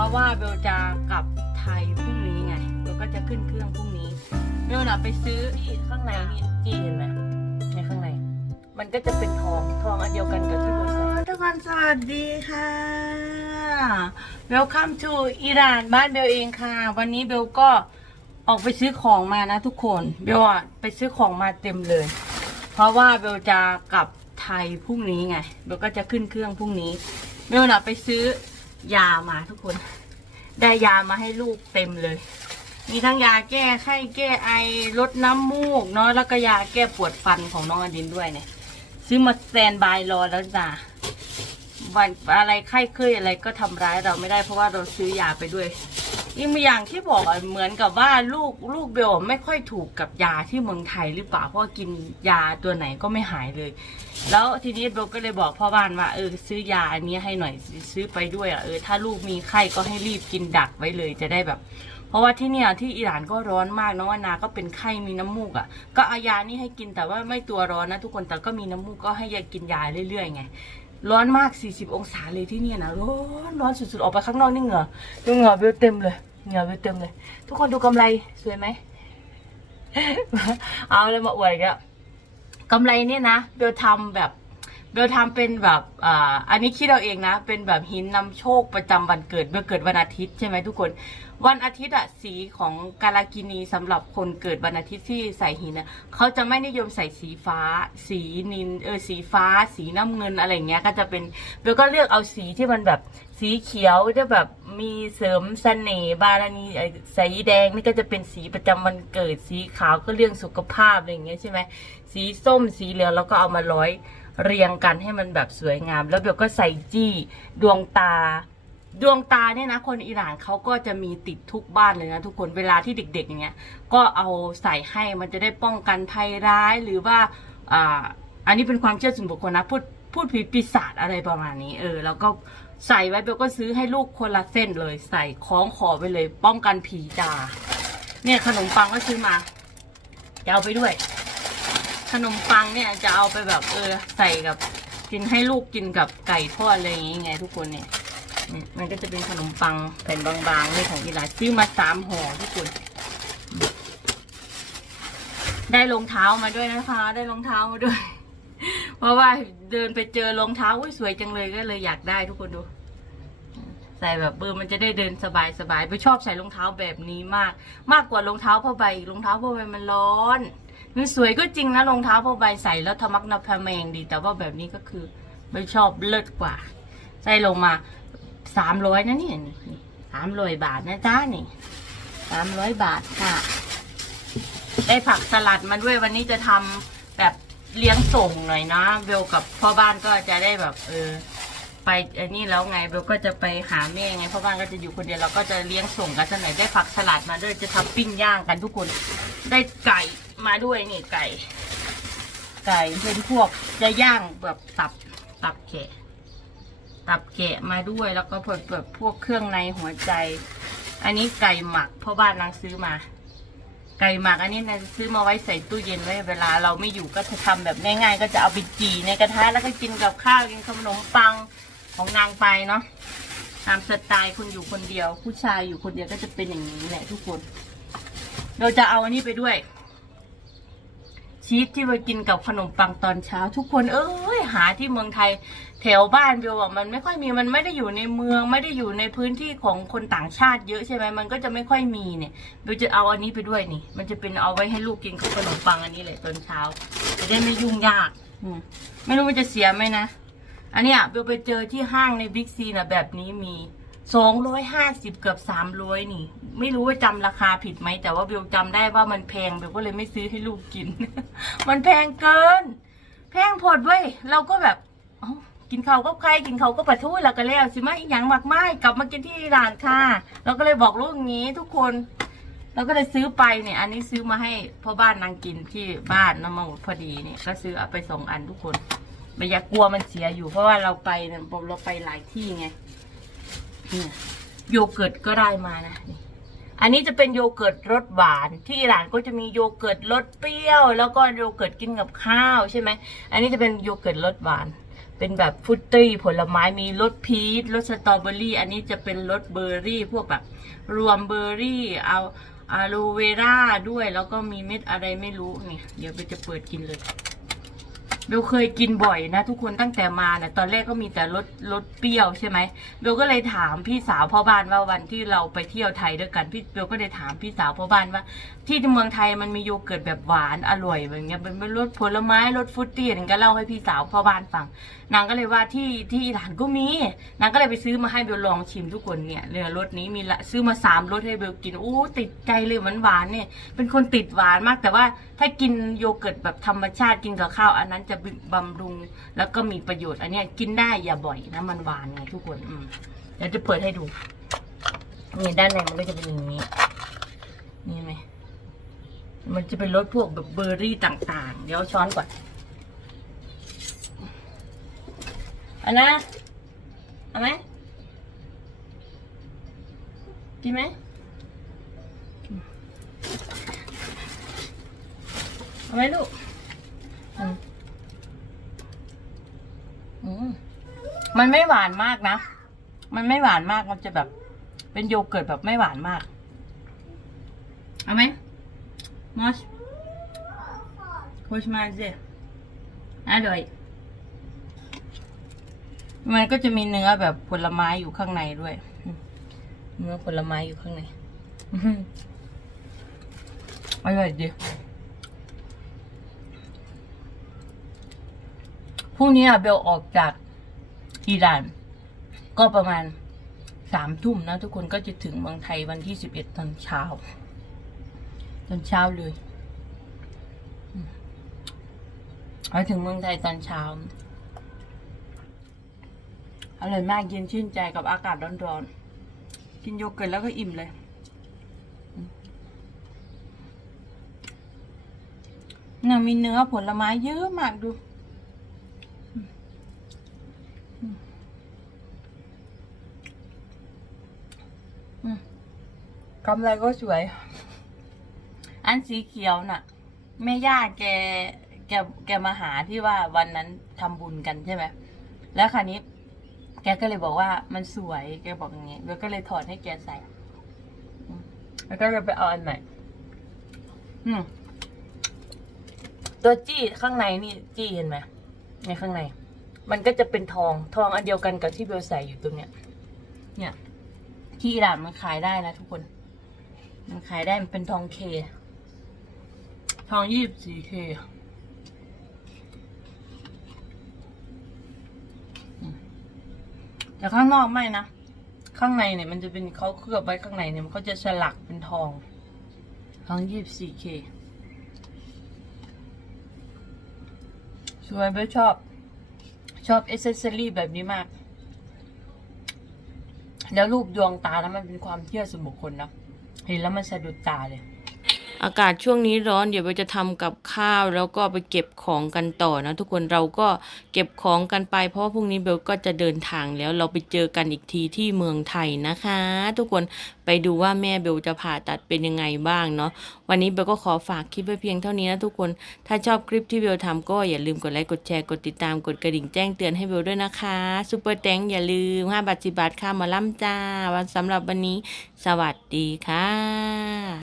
ราะว่าเบลจะกลับไทยพรุ่งนี้ไงเบลก็จะขึ้นเครื่องพรุ่งนี้เบลน่ะไปซื้อที่ข้างในนี่จี้เห็นไหมในข้างใน มันก็จะเป็นทองทองอันเดียวกันกับที่เบลใส่ทุกคนสวัสดีค่ะ Welcome to อิหร่านบ้านเบลเองค่ะ วันนี้เบลก็ออกไปซื้อของมานะทุกคนเบลอะไปซื้อของมาเต็มเลย เพราะว่าเบลจะกลับไทยพรุ่งนี้ไงเบลก็จะขึ้นเครื่องพรุ่งนี้เบลน่ะไปซื้อ ยามาทุกคน ได้ยามาให้ลูกเต็มเลย มีทั้งยาแก้ไข้แก้ไอลดน้ำมูกเนาะแล้วก็ยาแก้ปวดฟันของน้องอดินด้วยเนี่ย ซื้อมาแซนบายรอแล้วจ้าวันอะไรไข้เคยอะไรก็ทำร้ายเราไม่ได้เพราะว่าเราซื้อยาไปด้วย อีกอย่างที่บอกอะเหมือนกับว่าลูกลูกเบลไม่ค่อยถูกกับยาที่เมืองไทยหรือเปล่าเพราะกินยาตัวไหนก็ไม่หายเลย แล้วทีนี้เบลก็เลยบอกพ่อบ้านว่าเออซื้อยาอันนี้ให้หน่อยซื้อไปด้วยอะเออถ้าลูกมีไข้ก็ให้รีบกินดักไว้เลยจะได้แบบ เพราะว่าที่เนี่ยที่อิหร่านก็ร้อนมากน้องนาก็เป็นไข้มีน้ำมูกอะ ก็อายานี่ให้กินแต่ว่าไม่ตัวร้อนนะทุกคนแต่ก็มีน้ำมูกก็ให้ยากินยาเรื่อยๆไง ร้อนมาก 40 องศาเลยที่นี่นะ ร้อนร้อนสุดๆ ออกไปข้างนอกนี่เหงื่อดูเหงื่อเบลเต็มเลย เหงื่อเบลเต็มเลย ทุกคนดูกำไรสวยไหม เอาเลยมาอวดอีกันกำไรเนี่ยนะ เบลทำแบบ เบลทำเป็นแบบอ่าอันนี้คิดเอาเองนะ เป็นแบบหินนำโชคประจำวันเกิดเบลเกิดวันอาทิตย์ใช่ไหมทุกคน วันอาทิตย์อะสีของกาลากินีสำหรับคนเกิดวันอาทิตย์ที่ใส่หินอะเขาจะไม่นิยมใส่สีฟ้า สีนินเออสีฟ้า สีน้ำเงินอะไรเงี้ยก็จะเป็นเบลก็เลือกเอาสีที่มันแบบสีเขียวจะแบบมีเสริมเสน่ห์บารมีสีแดงนี่ก็จะเป็นสีประจำวันเกิดสีขาวก็เรื่องสุขภาพอะไรเงี้ยใช่ไหมสีส้มสีเหลืองแล้วก็เอามาร้อย เรียงกันให้มันแบบสวยงาม แล้วเบลก็ใส่จี้ดวงตา ดวงตาเนี่ยนะ คนอิหร่านเขาก็จะมีติดทุกบ้านเลยนะทุกคนเวลาที่เด็ก ๆ อย่างเงี้ย ก็เอาใส่ให้มันจะได้ป้องกันภัยร้ายหรือว่าอ่าอันนี้เป็นความเชื่อส่วนบุคคลนะพูดพูดผีปีศาจอะไรประมาณนี้ เออ แล้วก็ใส่ไว้เบลก็ซื้อให้ลูกคนละเส้นเลย ใส่คล้องคอไปเลย ป้องกันผีจาเนี่ยขนมปังก็ซื้อมาจะเอาไปด้วย ขนมปังเนี่ยจะเอาไปแบบเออใส่กับกินให้ลูกกินกับไก่ทอดอะไรอย่างเงี้ยไงทุกคนเนี่ยเนี่ยมันก็จะเป็นขนมปังแผ่นบางๆนี่ของอีลาซื้อมาสามห่อทุกคนได้รองเท้ามาด้วยนะคะ ได้รองเท้ามาด้วย เพราะว่าเดินไปเจอรองเท้าอุ้ยสวยจังเลยก็เลยอยากได้ทุกคนดู ใส่แบบเบอร์มันจะได้เดินสบายสบายไปชอบใส่รองเท้าแบบนี้มาก มากกว่ารองเท้าผ้าใบรองเท้าผ้าใบมันร้อน มันสวยก็จริงนะรองเท้าผ้าใบใส่แล้วทะมักนับพะแมงดี แต่ว่าแบบนี้ก็คือไม่ชอบเลิศกว่า ใส่ลงมาสามร้อยนะนี่นี่สามร้อยบาทนะจ้านี่สามร้อยบาทค่ะ ได้ผักสลัดมาด้วยวันนี้จะทำแบบเลี้ยงส่งหน่อยนะเบลกับพ่อบ้านก็จะได้แบบเออไปอ้นี่แล้วไงเบลก็จะไปหาแม่ไงพ่อบ้านก็จะอยู่คนเดียวเราก็จะเลี้ยงส่งกันสักหน่อยได้ผักสลัดมาด้วยจะทำปิ้งย่างกันทุกคนได้ไก่ มาด้วยนี่ไก่ ไก่เป็นพวกจะย่างแบบตับตับแกะ ตับแกะมาด้วยแล้วก็แบบพวกเครื่องในหัวใจ อันนี้ไก่หมักพ่อบ้านนางซื้อมา ไก่หมักอันนี้นะซื้อมาไว้ใส่ตู้เย็นไว้เวลาเราไม่อยู่ก็จะทำแบบง่ายๆ ก็จะเอาไปจีในกระทะแล้วก็กินกับข้าวกินขนมปังของนางไปเนาะตามสไตล์คนอยู่คนเดียว ผู้ชายอยู่คนเดียวก็จะเป็นอย่างนี้แหละทุกคน เราจะเอาอันนี้ไปด้วย ชีสที่ไปกินกับขนมปังตอนเช้า ทุกคนเอ้ยหาที่เมืองไทยแถวบ้านเบลอะมันไม่ค่อยมีมันไม่ได้อยู่ในเมืองไม่ได้อยู่ในพื้นที่ของคนต่างชาติเยอะใช่ไหมมันก็จะไม่ค่อยมีเนี่ยเบลจะเอาอันนี้ไปด้วยนี่ มันจะเป็นเอาไว้ให้ลูกกินกับขนมปังอันนี้เลยตอนเช้า จะได้ไม่ยุ่งยากไม่รู้มันจะเสียไหมนะอันเนี้ยเบลไปเจอที่ห้างในบิ๊กซีนะแบบนี้มีสองร้อยห้าสิบเกือบสามร้อยนี่ ไม่รู้ว่าจำราคาผิดไหมแต่ว่าเบลจำได้ว่ามันแพงเบลก็เลยไม่ซื้อให้ลูกกิน มันแพงเกิน แพงพดเว้ยเราก็แบบเอากินเขาก็ใครกินเขาก็ปะทุแล้วก็แล้วสิมาอีกอย่างมากไมายกลับมากินที่ร้านค่ะ เราก็เลยบอกลูกอย่างนี้ทุกคนเราก็เลยซื้อไปเนี่ย อันนี้ซื้อมาให้พ่อบ้านนางกินที่บ้านน้ำมันพอดีเนี่ย ก็ซื้อเอาไปสองอันทุกคนไม่อยากกลัวมันเสียอยู่ เพราะว่าเราไปเนี่ยเราไปหลายที่ไงเนี่ยโยเกิร์ตก็ได้มานะนี่ อันนี้จะเป็นโยเกิร์ตรสหวาน ที่อิหร่านก็จะมีโยเกิร์ตรสเปรี้ยว แล้วก็โยเกิร์ตกินกับข้าวใช่ไหม อันนี้จะเป็นโยเกิร์ตรสหวาน เป็นแบบฟุตตี้ผลไม้มีรสพีชรสสตรอเบอรี่ อันนี้จะเป็นรสเบอร์รี่ พวกแบบรวมเบอร์รี่เอาอะโลเวราด้วยแล้วก็มีเม็ดอะไรไม่รู้เนี่ยเดี๋ยวเบลจะเปิดกินเลย เบลเคยกินบ่อยนะทุกคนตั้งแต่มาเนี่ยตอนแรกก็มีแต่รสรสเปรี้ยวใช่ไหมเบลก็เลยถามพี่สาวพ่อบ้านว่าวันที่เราไปเที่ยวไทยด้วยกันพี่เบลก็เลยถามพี่สาวพ่อบ้านว่า ที่เมืองไทยมันมีโยเกิร์ตแบบหวานอร่อยแบบเงี้ยเป็นรสผลไม้รสฟรุตตี้นางก็เล่าให้พี่สาวพ่อบ้านฟัง นางก็เลยว่าที่ที่อิหร่านก็มีนางก็เลยไปซื้อมาให้เบลลองชิมทุกคนเนี่ยเนื้อรสนี้มีละซื้อมาสามรสให้เบลกินโอ้ติดใจเลยหวานหวานๆเนี่ยเป็นคนติดหวานมากแต่ว่าถ้ากินโยเกิร์ตแบบธรรมชาติกินกับข้าวอันนั้นจะบำรุง แล้วก็มีประโยชน์อันเนี้ยกินได้อย่าบ่อยนะมันหวานไงทุกคนอืมเดี๋ยวจะเปิดให้ดูนี่ด้านในมันก็จะเป็นอย่างนี้ นี่ไหมมันจะเป็นรสพวกแบบเบอร์รี่ต่างๆ เดี๋ยวช้อนก่อนอันนะเอาไหมกินไหมเอาไหมลูกอืมอืม มันไม่หวานมากนะ มันไม่หวานมาก มันจะแบบ เป็นโยเกิร์ตแบบไม่หวานมาก เอาไหมมอสโคชมาเซอร่อยมันก็จะมีเนื้อแบบผลไม้อยู่ข้างในด้วย เนื้อผลไม้อยู่ข้างในอื้อหือร่อยดีพรุ่งนี้อะเบลออกจาก อิหร่าน ก็ประมาณสามทุ่มนะทุกคนก็จะถึงเมืองไทยวันที่สิบเอ็ดตอนเช้า ตอนเช้าเลยมไปถึงเมืองไทยตอนเช้าอร่อยมากเย็นชื่นใจกับอากาศร้อนๆ กินโยเกิร์ตแล้วก็อิ่มเลย น่ะมีเนื้อผลไม้เยอะมากดูอืมอืมอืม กำไรก็สวย อันสีเขียวน่ะ แม่ย่าแก แก แกมาหาที่ว่าวันนั้นทำบุญกันใช่ไหม แล้วคราวนี้ แกก็เลยบอกว่ามันสวย แกบอกอย่างงี้แล้วก็เลยถอดให้แกใส่ แล้วก็เลยไปเอาอันใหม่อืม ตัวจี้ข้างในนี่จี้เห็นไหมในข้างใน มันก็จะเป็นทอง ทองอันเดียวกันกับที่เบลใส่อยู่ตรงเนี้ย เนี่ย ที่อิหร่านมันขายได้นะทุกคน มันขายได้มันเป็นทองเค ทองยี่สิบสี่เคแต่ข้างนอกไม่นะ ข้างในเนี่ยมันจะเป็นเขาเคลือบไว้ข้างในเนี่ยมันก็จะฉลักเป็นทอง ทองยี่สิบสี่เคสวยไปชอบ ชอบเอเซสซอรี่แบบนี้มาก แล้วรูปดวงตาแล้วมันเป็นความเชื่อส่วนบุคคลนะ เห็นแล้วมันสะดุดตาเลย อากาศช่วงนี้ร้อนเดี๋ยวเราจะทำกับข้าวแล้วก็ไปเก็บของกันต่อนะ ทุกคนเราก็เก็บของกันไป เพราะาพรุ่งนี้เบลก็จะเดินทางแล้วเราไปเจอกันอีกทีที่เมืองไทยนะคะ ทุกคนไปดูว่าแม่เบลจะผ่าตัดเป็นยังไงบ้างเนาะวันนี้เบลก็ขอฝากคลิปไว้เพียงเท่านี้นะทุกคนถ้าชอบคลิปที่เบลทำก็อย่าลืมกดไลค์กดแชร์กดติดตามกดกระดิ่งแจ้งเตือนให้เบลด้วยนะคะซูเปอร์แตงอย่าลืม5บาท10บาทค่ามาล่ำจ้าวันสำหรับวันนี้ สวัสดีค่ะ